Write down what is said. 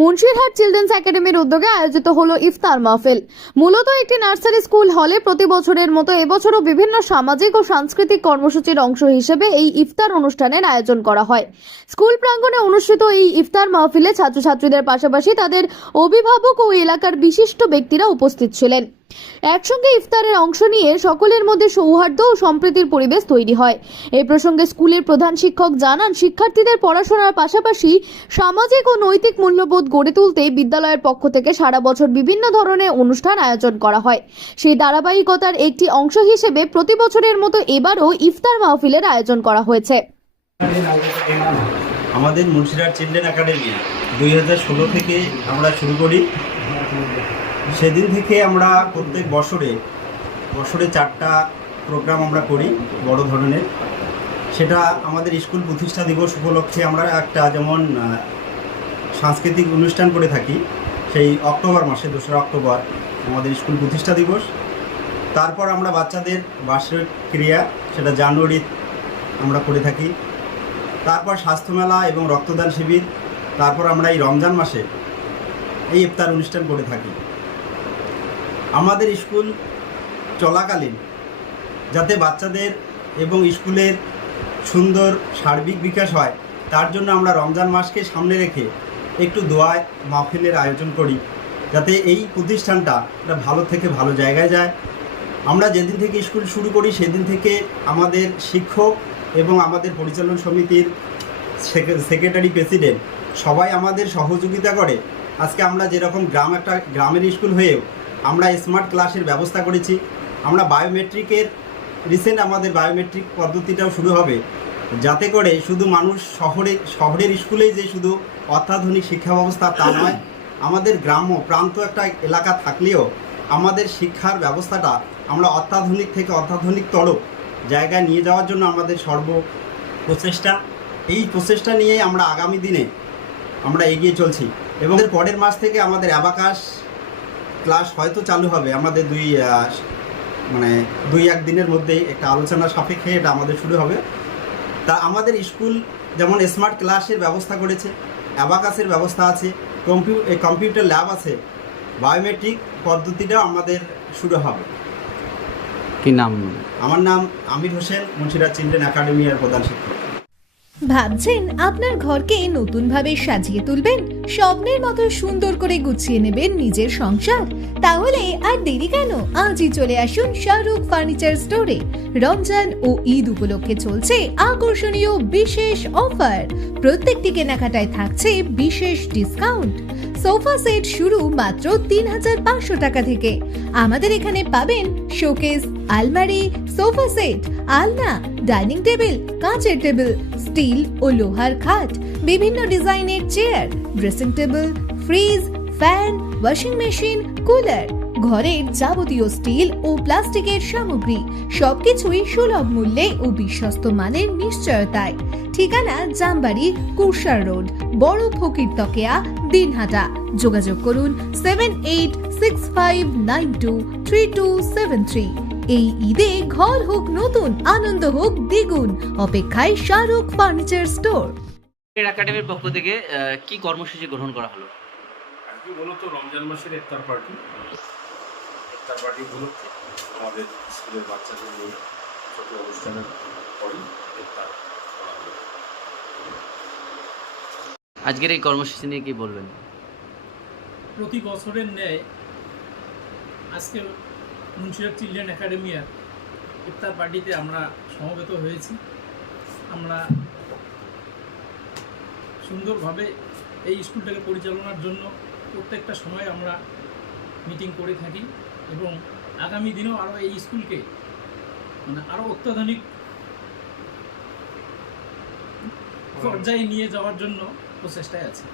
Munshirhat children's একাডেমির উদ্যোগে আয়োজিত হলো ইফতার মাহফিল। মূলত একটি নার্সারি স্কুল হলে প্রতি বছরের মতো এবছরও বিভিন্ন সামাজিক ও সাংস্কৃতিক কর্মসূচির অংশ হিসেবে এই ইফতার অনুষ্ঠানের আয়োজন করা হয়। স্কুল প্রাঙ্গণে অনুষ্ঠিত এই ইফতার মাহফিলে ছাত্রছাত্রীদের পাশাপাশি তাদের অভিভাবক ও এলাকার বিশিষ্ট ব্যক্তিরা উপস্থিত ছিলেন। একসঙ্গে ইফতারের অংশ নিয়ে সকলের মধ্যে সৌহার্দ্য ও সম্প্রীতির পরিবেশ তৈরি হয়। এই প্রসঙ্গে স্কুলের প্রধান শিক্ষক জানান, শিক্ষার্থীদের পড়াশোনার পাশাপাশি সামাজিক ও নৈতিক মূল্যবোধ গড়ে তুলতে বিদ্যালয়ের পক্ষ থেকে সারা বছর বিভিন্ন ধরনের অনুষ্ঠান আয়োজন করা হয়। সেই ধারাবাহিকতার একটি অংশ হিসেবে প্রতি বছরের মতো এবারও ইফতার মাহফিলের আয়োজন করা হয়েছে। আমাদের মুন্সিরহাট চিলড্রেন একাডেমি 2016 থেকে আমরা শুরু করি। সেদিন থেকে আমরা প্রত্যেক বছরে 4টা প্রোগ্রাম আমরা করি বড় ধরনের। সেটা আমাদের স্কুল প্রতিষ্ঠা দিবস উপলক্ষে আমরা একটা যেমন সাংস্কৃতিক অনুষ্ঠান করে থাকি, সেই অক্টোবর মাসে 2রা অক্টোবর আমাদের স্কুল প্রতিষ্ঠা দিবস। তারপর আমরা বাচ্চাদের বার্ষিক ক্রিয়া, সেটা জানুয়ারি আমরা করে থাকি। তারপর স্বাস্থ্য মেলা এবং রক্তদান শিবির। তারপর আমরা এই রমজান মাসে এই ইফতার অনুষ্ঠান করে থাকি। আমাদের স্কুল চলাকালীন যাতে বাচ্চাদের এবং স্কুলের সুন্দর সার্বিক বিকাশ হয়, তার জন্য আমরা রমজান মাসকে সামনে রেখে একটু দোয়া মাহফিলের আয়োজন করি, যাতে এই প্রতিষ্ঠানটা ভালো থেকে ভালো জায়গায় যায়। আমরা যেদিন থেকে স্কুল শুরু করি সেদিন থেকে আমাদের শিক্ষক এবং আমাদের পরিচালন সমিতির সেক্রেটারি, প্রেসিডেন্ট সবাই আমাদের সহযোগিতা করে। আজকে আমরা যেরকম গ্রামের স্কুল হয়েও আমরা স্মার্ট ক্লাসের ব্যবস্থা করেছি। আমরা বায়োমেট্রিকের রিসেন্ট আমাদের বায়োমেট্রিক পদ্ধতিটাও শুরু হবে, যাতে করে শুধু মানুষ শহরের স্কুলেই যে শুধু অত্যাধুনিক শিক্ষা ব্যবস্থা তা নয়, আমাদের গ্রাম্য প্রান্ত একটা এলাকা থাকলেও আমাদের শিক্ষার ব্যবস্থাটা আমরা অত্যাধুনিক থেকে অত্যাধুনিকতর জায়গায় নিয়ে যাওয়ার জন্য আমাদের প্রচেষ্টা। এই প্রচেষ্টা নিয়ে আমরা আগামী দিনে আমরা এগিয়ে চলছি এবং পরের মাস থেকে আমাদের অ্যাবাকাস ক্লাস হয়তো চালু হবে। আমাদের দুই এক দিনের মধ্যেই একটা আলোচনা সাপেক্ষে এটা আমাদের শুরু হবে। তা আমাদের স্কুল যেমন স্মার্ট ক্লাসের ব্যবস্থা করেছে, অ্যাবাকাসের ব্যবস্থা আছে, কম্পিউটার ল্যাব আছে, বায়োমেট্রিক পদ্ধতিটাও আমাদের শুরু হবে। কি নাম? আমার নাম আমির হোসেন, মুন্সিরহাট চিলড্রেন একাডেমির প্রধান শিক্ষক। ভাবছেন আপনার ঘরকে নতুনভাবে সাজিয়ে তুলবেন, স্বপ্নের মতো সুন্দর করে গুছিয়ে নেবেন নিজের সংসার? তাহলে আর দেরি কেন, আজই চলে আসুন শাহরুখ ফার্নিচার স্টোরে। রমজান ও ঈদ উপলক্ষে চলছে আকর্ষণীয় বিশেষ অফার। প্রত্যেকটি কেনাকাটায় থাকছে বিশেষ ডিসকাউন্ট। সোফা সেট শুরু মাত্র 3500 টাকা থেকে। আমাদের এখানে পাবেন শোকেস, আলমারি, সোফা সেট, আলনা, ডাইনিং টেবিল, কাঁচের টেবিল, স্টিল ও লোহার খাট, বিভিন্ন ডিজাইনের chair, dressing table, fridge, fan, washing machine, cooler, ঘরের যাবতীয় স্টিল ও প্লাস্টিকের সামগ্রী, সবকিছুই সুলভ মূল্যে ও বিশ্বস্ত মানের নিশ্চয়তায়। ঠিকানা জামবাড়ি, কুরসার রোড, বড় ফকির তকেয়া, দিনহাটা। যোগাযোগ করুন 7865923273। এই ঈদে ঘর হোক নতুন, আনন্দ হোক দ্বিগুণ। অপেক্ষায় শাহরুখ ফার্নিচার স্টোর। একাডেমির পক্ষ থেকে কি কর্মসূচি গ্রহণ করা হলো? আজকে মূলত রমজান মাসের ইফতার পার্টি উপলক্ষে আমাদের স্কুলের বাচ্চাদের নিয়ে ছোট অনুষ্ঠানের পরই ইফতার করা হলো। আজকের এই কর্মসূচি নিয়ে কি বলবেন? প্রতি বছরের ন্যায় আজকে মুন্সিরহাট চিলড্রেন একাডেমির ইফতার পার্টিতে আমরা সমবেত হয়েছি। আমরা সুন্দরভাবে এই স্কুলটাকে পরিচালনার জন্য প্রত্যেকটা সময় আমরা মিটিং করে থাকি এবং আগামী দিনেও আরও এই স্কুলকে আরও অত্যাধুনিক পর্যায়ে নিয়ে যাওয়ার জন্য প্রচেষ্টায় আছে।